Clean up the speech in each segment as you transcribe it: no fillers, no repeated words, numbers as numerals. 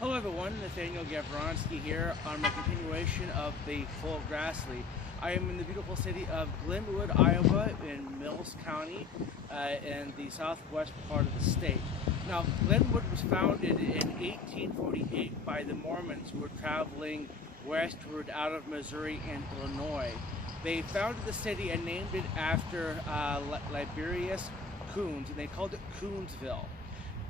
Hello everyone, Nathaniel Gavronski here on my continuation of the full Grassley. I am in the beautiful city of Glenwood, Iowa in Mills County in the southwest part of the state. Now, Glenwood was founded in 1848 by the Mormons who were traveling westward out of Missouri and Illinois. They founded the city and named it after Liberius Coons, and they called it Coonsville.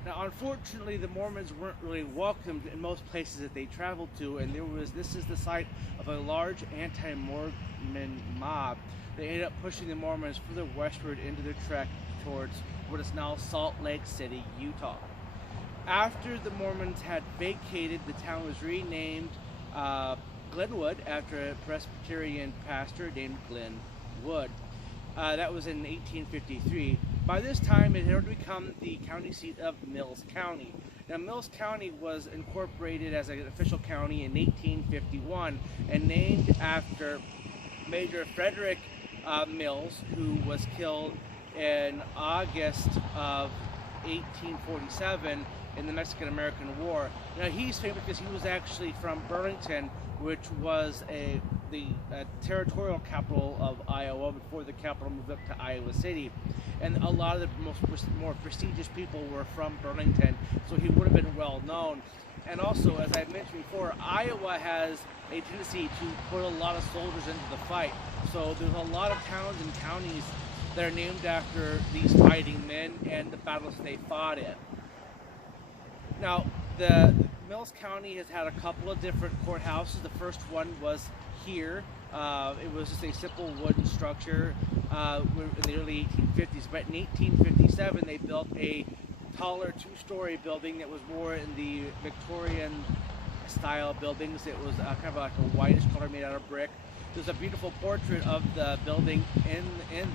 Now, unfortunately, the Mormons weren't really welcomed in most places that they traveled to, and this is the site of a large anti-Mormon mob. They ended up pushing the Mormons further westward into their trek towards what is now Salt Lake City, Utah. After the Mormons had vacated, the town was renamed Glenwood after a Presbyterian pastor named Glenn Wood. That was in 1853. By this time, it had already become the county seat of Mills County. Now, Mills County was incorporated as an official county in 1851 and named after Major Frederick Mills, who was killed in August of 1847 in the Mexican-American War. Now, he's famous because he was actually from Burlington, which was the territorial capital of Iowa before the capital moved up to Iowa City. And a lot of the more prestigious people were from Burlington, so he would have been well known. And also, as I mentioned before, Iowa has a tendency to put a lot of soldiers into the fight. So there's a lot of towns and counties that are named after these fighting men and the battles they fought in. Now, the Mills County has had a couple of different courthouses. The first one was here. It was just a simple wooden structure in the early 1850s. But in 1857, they built a taller two-story building that was more in the Victorian style buildings. It was kind of like a whitish color made out of brick. There's a beautiful portrait of the building in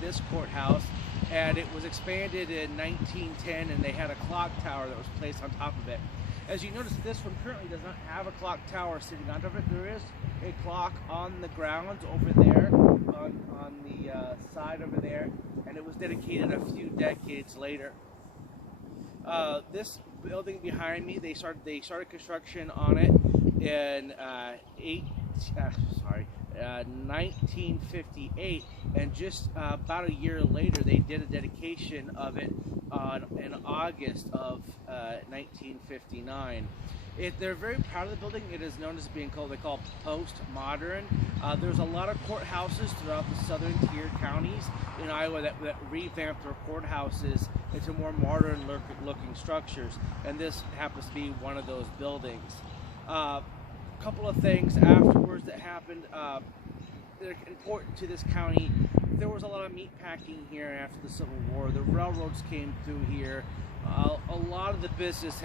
this courthouse, and it was expanded in 1910, and they had a clock tower that was placed on top of it. As you notice, this one currently does not have a clock tower sitting on top of it. There is a clock on the grounds over there, on the side over there, and it was dedicated a few decades later. This building behind me, they started construction on it in 1958, and just about a year later, they did a dedication of it in August of 1959. They're very proud of the building. It is known as being they call post-modern. There's a lot of courthouses throughout the southern tier counties in Iowa that revamped their courthouses into more modern-looking structures, and this happens to be one of those buildings. Couple of things afterwards that happened that are important to this county. There was a lot of meat packing here after the Civil War. The railroads came through here. A lot of the business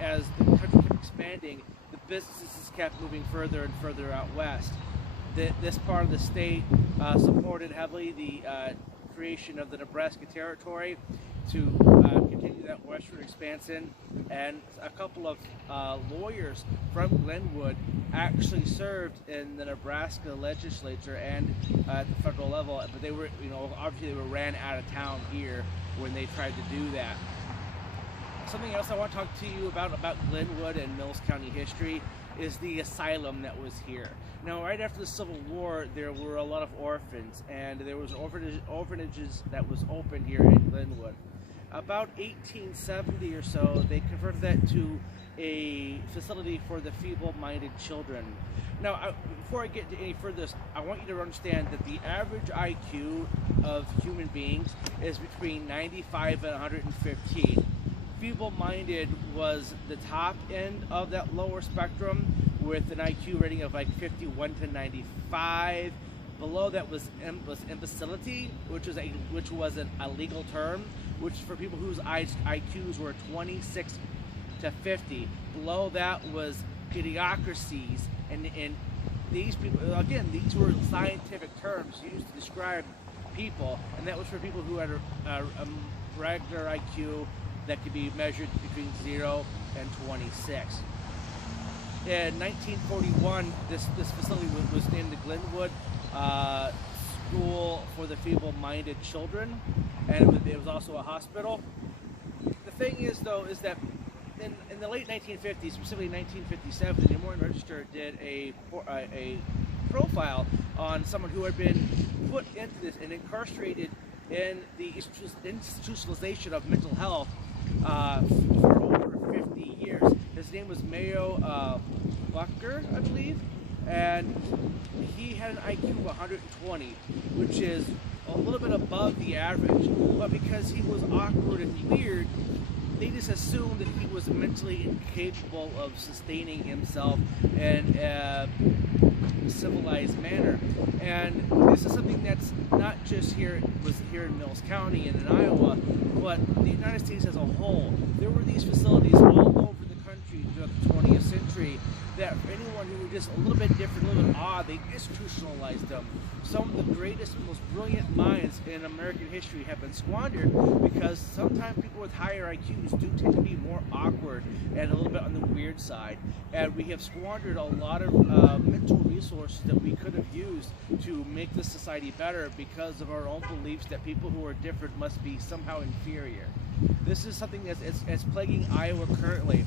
as the country kept expanding, the businesses kept moving further and further out west. This part of the state supported heavily the creation of the Nebraska Territory to continue that westward expansion, and a couple of lawyers from Glenwood actually served in the Nebraska legislature and at the federal level, but they were, obviously they were ran out of town here when they tried to do that. Something else I want to talk to you about Glenwood and Mills County history is the asylum that was here. Now, right after the Civil War, there were a lot of orphans, and there was orphanages that was opened here in Glenwood. About 1870 or so, they converted that to a facility for the feeble-minded children. Now, before I get any further, I want you to understand that the average IQ of human beings is between 95 and 115. Feeble-minded was the top end of that lower spectrum, with an IQ rating of like 51 to 95. Below that was imbecility, which was a legal term, which for people whose IQs were 26 to 50. Below that was idiocracies, and these people, again, these were scientific terms used to describe people, and that was for people who had a regular IQ that could be measured between 0 and 26. In 1941, this facility was named the Glenwood School for the Feeble-Minded Children, and it was also a hospital. The thing is, though, is that in the late 1950s, specifically 1957, the Des Moines Register did a profile on someone who had been put into this and incarcerated in the institutionalization of mental health for over 50 years. His name was Mayo Bucker, I believe, and he had an IQ of 120, which is a little bit above the average, but because he was awkward and weird, they just assumed that he was mentally incapable of sustaining himself in a civilized manner. And this is something that's not just here in Mills County and in Iowa, but the United States as a whole. There were these facilities all over the country throughout the 20th century that anyone who were just a little bit different, a little bit odd, they institutionalized them. Some of the greatest, most brilliant minds in American history have been squandered because sometimes people with higher IQs do tend to be more awkward and a little bit on the weird side. And we have squandered a lot of mental resources that we could have used to make this society better because of our own beliefs that people who are different must be somehow inferior. This is something that's plaguing Iowa currently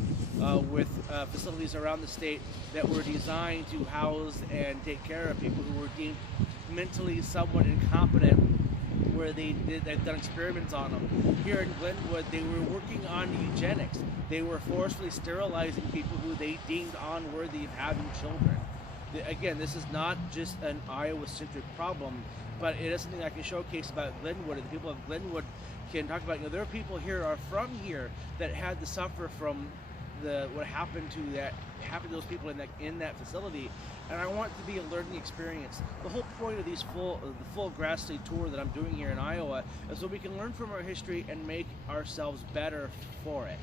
with facilities around the state that were designed to house and take care of people who were deemed mentally somewhat incompetent, where they've done experiments on them. Here in Glenwood, they were working on eugenics. They were forcefully sterilizing people who they deemed unworthy of having children. Again, this is not just an Iowa-centric problem, but it is something I can showcase about Glenwood, and the people of Glenwood can talk about. You know, there are people here are from here that had to suffer from what happened to those people in that facility, and I want it to be a learning experience. The whole point of the full Grassley tour that I'm doing here in Iowa is so we can learn from our history and make ourselves better for it.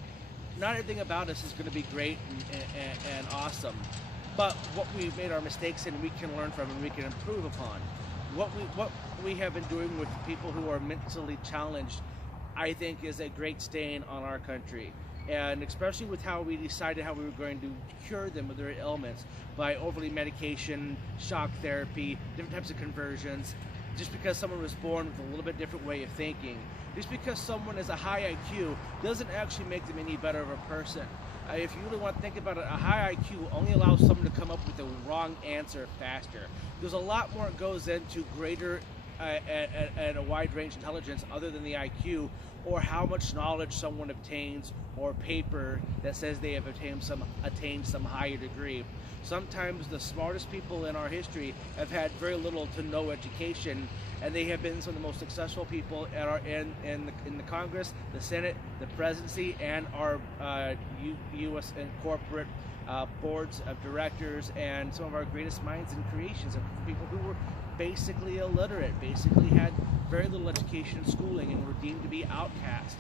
Not everything about us is going to be great and awesome, but what we've made our mistakes in, we can learn from and we can improve upon. What we have been doing with people who are mentally challenged, I think, is a great stain on our country. And especially with how we decided how we were going to cure them of their ailments by overly medication, shock therapy, different types of conversions, just because someone was born with a little bit different way of thinking. Just because someone has a high IQ doesn't actually make them any better of a person. If you really want to think about it, a high IQ only allows someone to come up with the wrong answer faster. There's a lot more that goes into greater and a wide range intelligence other than the IQ, or how much knowledge someone obtains, or paper that says they have attained some higher degree. Sometimes the smartest people in our history have had very little to no education, and they have been some of the most successful people in the Congress, the Senate, the presidency, and our U.S. and corporate boards of directors, and some of our greatest minds and creations of people who were basically illiterate, basically had very little education and schooling, and were deemed to be outcast.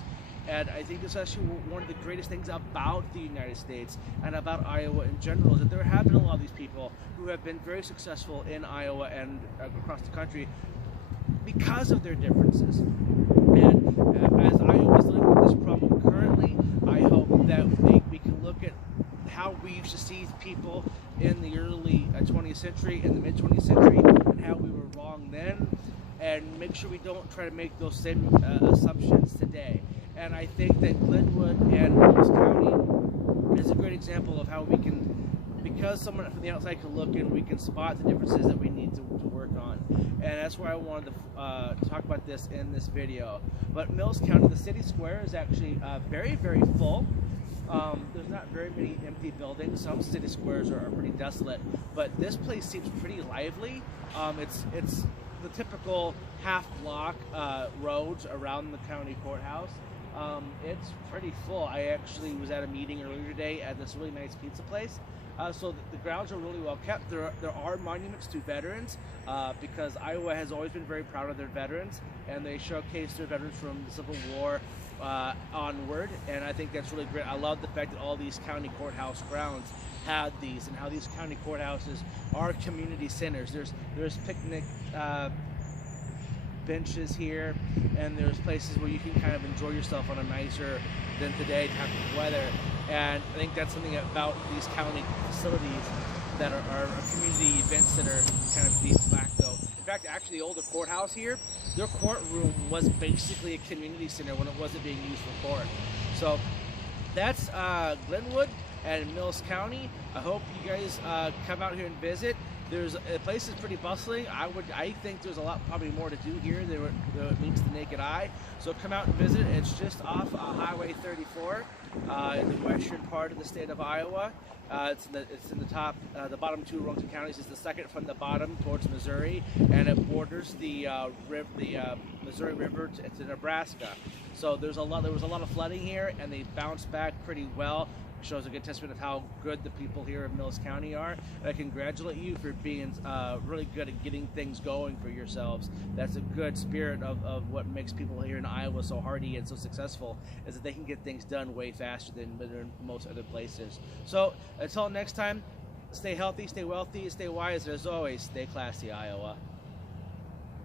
And I think this is actually one of the greatest things about the United States and about Iowa in general, is that there have been a lot of these people who have been very successful in Iowa and across the country because of their differences. And as Iowa is dealing with this problem currently, I hope that we can look at how we used to see people in the early 20th century and the mid 20th century, and how we were wrong then, and make sure we don't try to make those same assumptions today. And I think that Glenwood and Mills County is a great example of how we can, because someone from the outside can look in, we can spot the differences that we need to work on. And that's why I wanted to talk about this in this video. But Mills County, the city square, is actually very, very full. There's not very many empty buildings. Some city squares are pretty desolate, but this place seems pretty lively. It's the typical half-block roads around the county courthouse. It's pretty full. I actually was at a meeting earlier today at this really nice pizza place. So the grounds are really well kept. There are monuments to veterans because Iowa has always been very proud of their veterans, and they showcase their veterans from the Civil War onward, and I think that's really great. I love the fact that all these county courthouse grounds had these, and how these county courthouses are community centers. There's picnic benches here, and there's places where you can kind of enjoy yourself on a nicer than today type of weather. And I think that's something about these county facilities that are community events that are kind of de facto. In fact, actually the older courthouse here, their courtroom was basically a community center when it wasn't being used for court. So that's Glenwood and Mills County. I hope you guys come out here and visit. The place is pretty bustling. I think there's a lot, probably more to do here than it meets the naked eye. So come out and visit. It's just off Highway 34 in the western part of the state of Iowa. It's in the top, the bottom two Roanoke counties. Is the second from the bottom towards Missouri, and it borders the Missouri River to Nebraska. So there was a lot of flooding here, and they bounced back pretty well. Shows a good testament of how good the people here in Mills County are. And I congratulate you for being really good at getting things going for yourselves. That's a good spirit of what makes people here in Iowa so hardy and so successful, is that they can get things done way faster than most other places. So until next time, stay healthy, stay wealthy, stay wise, and as always, stay classy, Iowa.